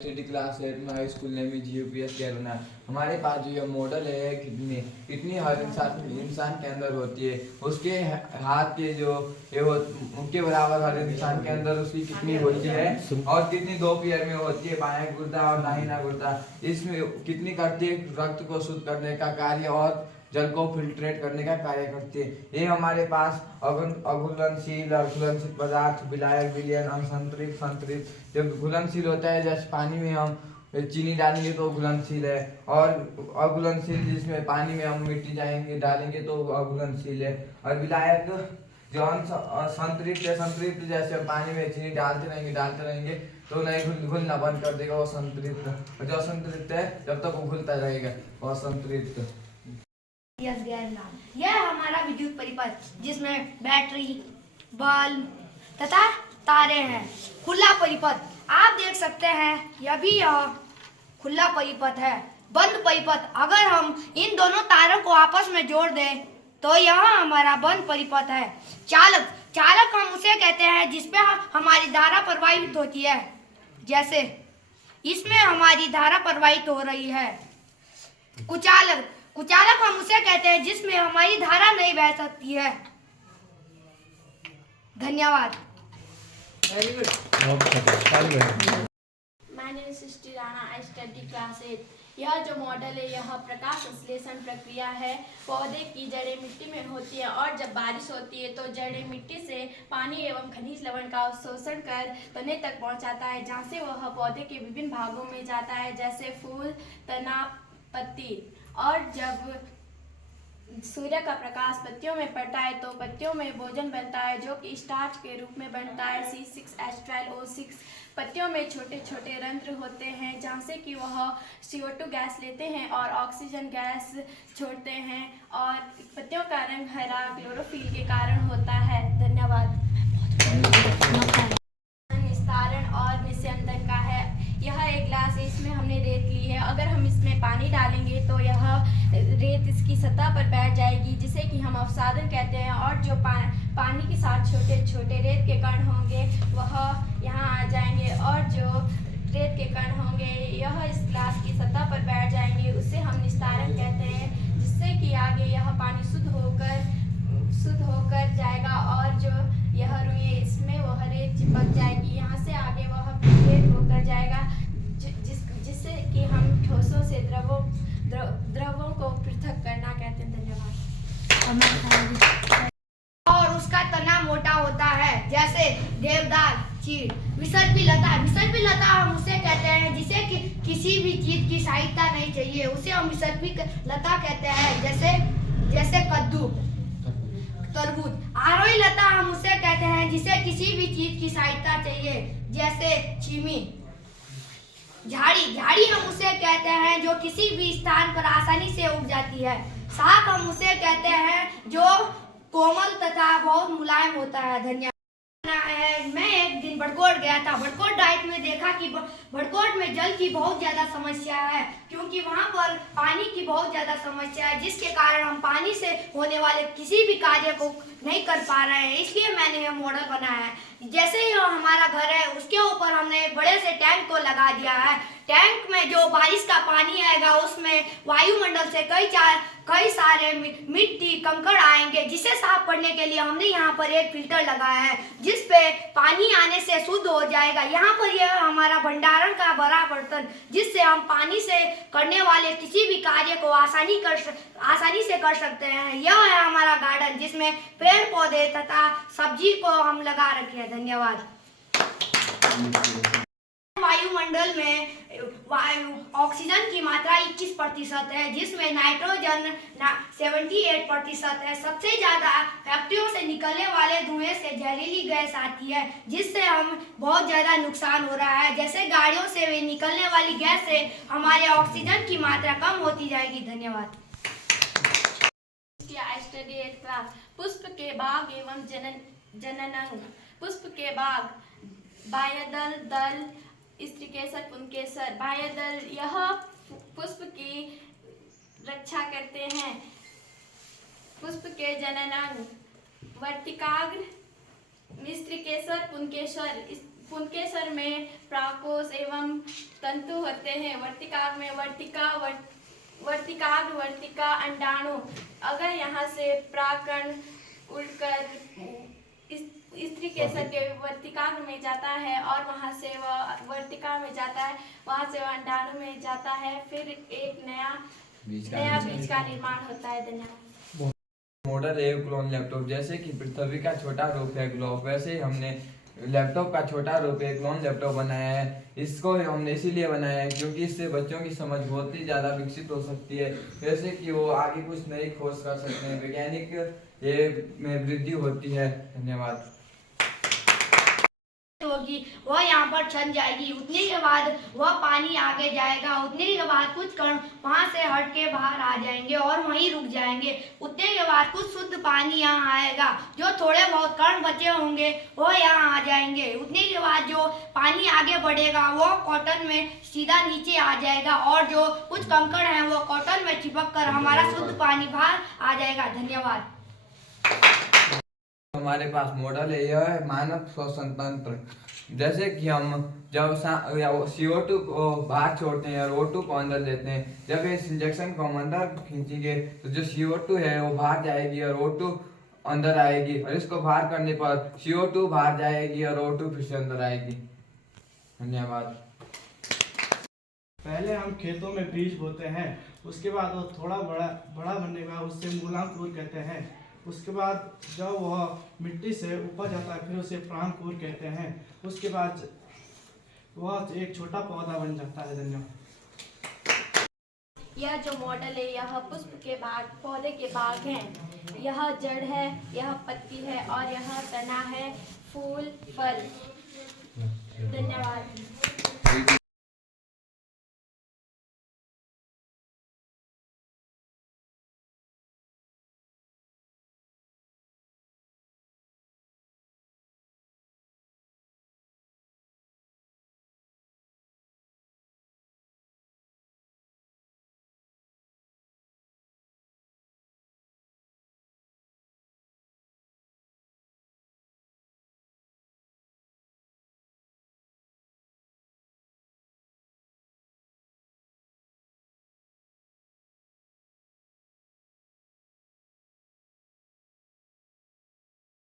Class 8 में high school name is UPS Corona. हमारे पास जो ये मॉडल है कितनी हर इंसान के अंदर होती है, उसके हाथ के जो ये हो उनके बराबर हर इंसान के अंदर उसकी कितनी होती है और कितनी दो पेयर में होती है, बाएं गुर्दा और दाहिना गुर्दा। इसमें कितनी करती है रक्त को शुद्ध करने का कार्य और जल को फिल्ट्रेट करने का कार्य करती है। ये हमारे पास अघुलनशील घुलनशील पदार्थ विलायक विलयन असंतृप्त संतृप्त। जब घुलनशील होता है जैसे पानी में हम चीनी डालेंगे तो घुलनशील है, और अघुलनशील जिसमें पानी में हम मिट्टी जाएंगे डालेंगे तो अघुलनशील है। और विलायक जो हम संतृप्त है, संतृप्त जैसे हम पानी में चीनी डालते रहेंगे तो नहीं घुलना बंद कर देगा वो संतृप्त। और जो असंतृप्त है जब तक वो घुलता रहेगा वो असंतृप्त। यह हमारा विद्युत परिपथ जिसमें बैटरी, बल्ब तथा तारे हैं। खुला परिपथ आप देख सकते हैं, यह खुला परिपथ है। बंद परिपथ अगर हम इन दोनों तारों को आपस में जोड़ दें तो यह हमारा बंद परिपथ है। चालक हम उसे कहते हैं जिसपे हमारी धारा प्रवाहित होती है, जैसे इसमें हमारी धारा प्रवाहित हो रही है। कुचालक हम उसे कहते हैं जिसमें हमारी धारा नहीं बह सकती है। धन्यवाद। My name is Srishti Rana. I study class 8. यह जो मॉडल है यह प्रकाश संश्लेषण प्रक्रिया है। पौधे की जड़ें मिट्टी में होती है और जब बारिश होती है तो जड़ें मिट्टी से पानी एवं खनिज लवण का अवशोषण कर तने तक पहुंचाता है, जहां से वह पौधे के विभिन्न भागों में जाता है, जैसे फूल, तना, पत्ती। और जब सूर्य का प्रकाश पत्तियों में पड़ता है तो पत्तियों में भोजन बनता है जो कि स्टार्च के रूप में बनता है C6H12O6। पत्तियों में छोटे छोटे रंध्र होते हैं जहाँ से कि वह CO2 गैस लेते हैं और ऑक्सीजन गैस छोड़ते हैं, और पत्तियों का रंग हरा क्लोरोफिल के कारण होता है। धन्यवाद। निस्तारण और निस्यंदन का है। यह एक ग्लास है, इसमें हमने रेत ली है। अगर हम इसमें पानी डालेंगे तो यह रेत इसकी सतह पर बैठ जाएगी, जिसे कि हम अवसादन कहते हैं, और जो पानी के साथ छोटे छोटे रेत के कण होंगे वह यहाँ आ जाएंगे, और जो रेत के कण होंगे यह इस ग्लास की सतह पर बैठ जाएंगे। उसे हम निस्तारण कहते हैं, जिससे कि आगे यह पानी शुद्ध होकर जाएगा, और जो यह रुई है इसमें वह रेत चिपक जाएगी। यहाँ से आगे वह फिल्ट्रेट होकर जाएगा, जिससे कि हम ठोसों से द्रवों को पृथक करना कहते हैं। धन्यवाद। और उसका तना मोटा होता है, जैसे देवदार, चीड़। विसर्पी लता हम उसे कहते हैं जिसे किसी भी चीज की सहायता नहीं चाहिए, उसे हम विसर्पी लता कहते हैं, जैसे कद्दू, तरबूज। आरोही लता हम उसे कहते हैं जिसे किसी भी चीज की सहायता चाहिए, जैसे चीमी। झाड़ी हम उसे कहते हैं जो किसी भी स्थान पर आसानी से उग जाती है। शाक हम उसे कहते हैं जो कोमल तथा बहुत मुलायम होता है। धन्यवाद। मैं एक दिन बड़कोट गया था। बड़कोट डाइट में देखा कि बड़कोट में जल की बहुत ज्यादा समस्या है, क्योंकि वहाँ पर पानी की बहुत ज्यादा समस्या है, जिसके कारण हम पानी से होने वाले किसी भी कार्य को नहीं कर पा रहे हैं। इसलिए मैंने यह मॉडल बनाया है। जैसे ही हमारा घर है उसके ऊपर हमने एक बड़े से टैंक को लगा दिया है। टैंक में जो बारिश का पानी आएगा उसमें वायुमंडल से कई सारे मिट्टी कंकड़ आएंगे, जिसे साफ करने के लिए हमने यहाँ पर एक फिल्टर लगाया है, जिस पे पानी आने से शुद्ध हो जाएगा। यहाँ पर यह हमारा भंडारण का बड़ा बर्तन, जिससे हम पानी से करने वाले किसी भी कार्य को आसानी से कर सकते हैं। यह है हमारा गार्डन, जिसमें पेड़ पौधे तथा सब्जी को हम लगा रखे हैं। धन्यवाद। वायुमंडल में ऑक्सीजन की मात्रा 21% है, जिसमें नाइट्रोजन 78% है। सबसे ज्यादा फैक्ट्रियों से निकलने वाले धुएं से जहरीली गैस आती है, जिससे हम बहुत ज्यादा नुकसान हो रहा है। जैसे गाड़ियों से निकलने वाली गैस से हमारे ऑक्सीजन की मात्रा कम होती जाएगी। धन्यवाद। I study 8th class. पुष्प के बाग एवं जननांग। पुष्प के बाग बाह्यदल, दल, स्त्रीकेसर, पुंकेसर। बाह्यदल यह पुष्प की रक्षा करते हैं। पुष्प के जननांग वर्तिकाग्र, स्त्रीकेसर, पुंकेसर। पुंकेसर में प्राकोष एवं तंतु होते हैं। वर्तिकाग्र में वर्तिकाग्र, वर्तिका, अंडाणु। अगर यहाँ से प्राकण उड़कर इस तरीके से के वर्तिकाग्र में जाता है और वहाँ से वह वर्तिका में जाता है, वहाँ से वह अंडाणु में जाता है, फिर एक नया बीज का निर्माण होता है। धन्यवाद। मॉडल है क्लोन लैपटॉप। जैसे कि पृथ्वी का छोटा रूप है ग्लोब, वैसे ही हमने लैपटॉप का छोटा रूप है क्लोन लैपटॉप बनाया है। इसको हमने इसीलिए बनाया है क्योंकि इससे बच्चों की समझ बहुत ही ज़्यादा विकसित हो सकती है, जैसे कि वो आगे कुछ नई खोज कर सकते हैं, वैज्ञानिक ये में वृद्धि होती है। धन्यवाद। होगी वह यहाँ पर छन जाएगी, उतने के बाद वह पानी आगे जाएगा, उतने के बाद कुछ कण वहाँ से हट के बाहर आ जाएंगे और वहीं रुक जाएंगे। उतने के बाद कुछ शुद्ध पानी यहाँ आएगा, जो थोड़े बहुत कण बचे होंगे वो यहाँ आ जाएंगे। उतने के बाद जो पानी आगे बढ़ेगा वो कॉटन में सीधा नीचे आ जाएगा और जो कुछ कंकड़ हैं वो कॉटन में चिपक कर हमारा शुद्ध पानी बाहर आ जाएगा। धन्यवाद। हमारे पास मॉडल है, यह है मानव श्वसन तंत्र। जैसे कि हम जब CO2 को बाहर छोड़ते हैं और O2 को अंदर लेते हैं, जब इस इंजेक्शन को हम अंदर खींचेंगे तो जो CO2 है वो बाहर जाएगी और O2 अंदर आएगी, और इसको बाहर करने पर CO2 बाहर जाएगी और O2 फिर से अंदर आएगी। धन्यवाद। पहले हम खेतों में बीज बोते हैं, उसके बाद वो थोड़ा बड़ा बनने के बाद उससे मूलांकुर कहते हैं। उसके बाद जब वह मिट्टी से ऊपर जाता है फिर उसे प्रांकुर कहते हैं। उसके बाद वह एक छोटा पौधा बन जाता है। धन्यवाद। यह जो मॉडल है यह पुष्प के भाग, पौधे के भाग हैं। यह जड़ है, यह पत्ती है और यह तना है, फूल, फल। धन्यवाद।